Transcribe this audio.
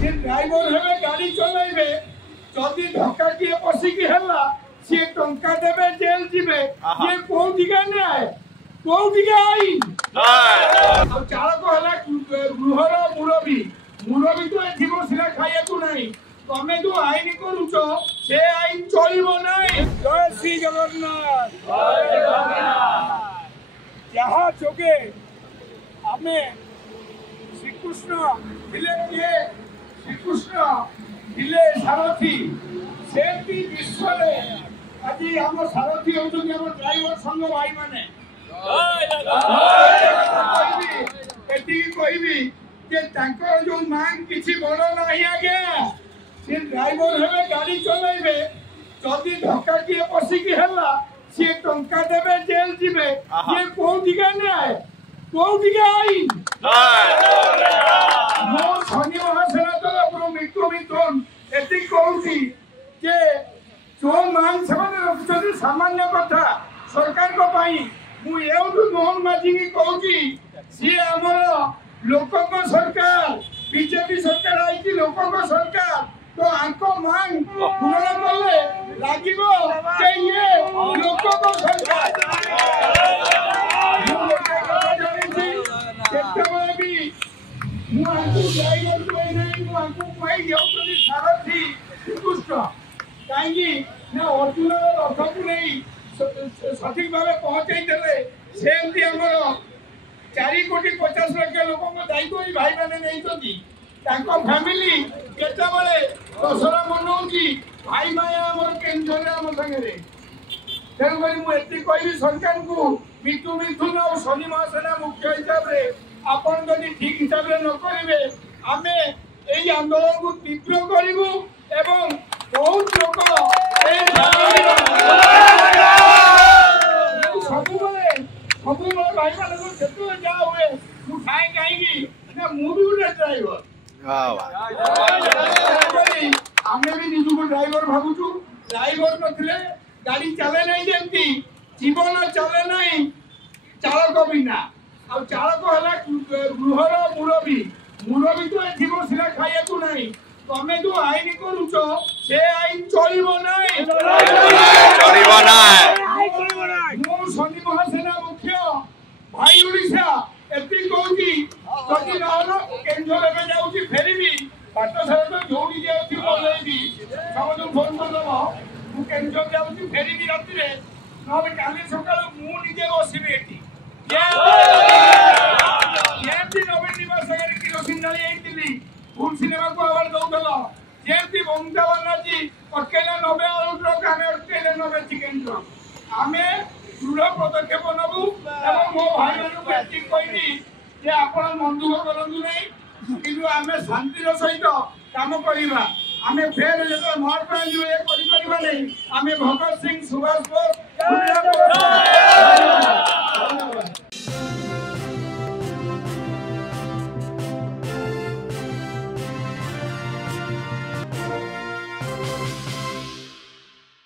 से ड्राइवर हेबे गाड़ी चलाइबे जदि धक्का किए पसिकी हेला से टंका देबे जेल जिबे ये कोन दिगा नै कोन दिगा आईन आ चालक हला गृहर मुरबी मुरबी तो एथि बसिला खाइया को नाही तमे जो आईन करूछ से आईन चलिबो नाही। जय श्री जगन्नाथ जय जगन्नाथ। जहाँ जोगे आमे श्रीकृष्ण हिले के श्रीकृष्ण हिले सारथी सेती विश्व रे आज हम सारथी होउछन हम ड्राइवर संग भाई माने एटी कहबी जे तांकर जो मांग किछि बड़ नाही आगे से ड्राइवर हेबे गाड़ी चलाइबे जदि धक्का किए पसिकी हेला से टंका देबे जेल जिबे ये कोन दिगा नै कोन दिगा आईन मो शनि महासेना तरफ मृत्यु मिथुन एति कहूची जे जो मांग सेमाने रखुछन सामान्य कथा सरकार को पाई मु एउठु मोहन माझी की कहूची सी हमर लोकों को सरकार बीजेपी सरकार आई लोकों को सरकार तो आंको मांग पूर्ण करले लागिबो के ये लोकों को सरकार केतबे भी मु आंको ड्राइवर कोई नहीं मु आंको कोई जेउतरी सारथी दुष्ट कांगी ना अर्जुन रथ को नहीं सठिक भाव पहुंचाई देले सेमती हमर 4,50,00,000 लोकों को दायित्व ही भाई माने नहीं तो फैमिली केतबले दशरा मनौची भाई माया हमर केंद्र हम संगे तेणुक मुझे कहबी सरकार को मृत्यु मिथुन और शनि महासेना मुख्य हिसाब से आपन जदि ठीक हिसाब से न करेंगे आमे एई आंदोलन को तीव्र करिबु एवं बहुत लोक सबुबले भाई मान को जेतु जा हुए मु खाए काईगी ना मु भी उठे ड्राइवर आमे भी निजु को ड्राइवर भाबुछु ड्राइवर नथिले गाड़ी चले नहीं जेंती जीवन चले नहीं चालक बिना आ चालक हला गृहर मुरबी मुरबी तो एथि बसिला खाइया को नाही तमे जो आईन करूछ से आईन चलिबो नाही मो शनि महासेना मुख्य भाई ओडिशा एति कहूची जदि रहलो केंद्र में जाउची फेरीबी बाट सारा तो जोड़ी जाउची बोलेबी समझ फोन कर दबो मु केंद्र जाउची फेरीबी राती रे नबे काली सकाळ मु निजे बसिबी एटी जेमती नवीन निवास गाड़ी किरोसिन डाली आईतिली फुल सिनेमा को अवार्ड दउतलो जेमती ममता बनर्जी अकेले 90 आलू ट्रक आमे अकेले 90 चिकन ट्रक आमे दृढ़ पदक्षेप नबु एवं मो भाई मानु को एति कहबी जे आपण मन दुख करंतु नै किंतु आमे शांतिर सहित काम करिबा आमे फेर जे महात्मा जो ए करि परिबा नै आमे भगत सिंह सुभाष बोस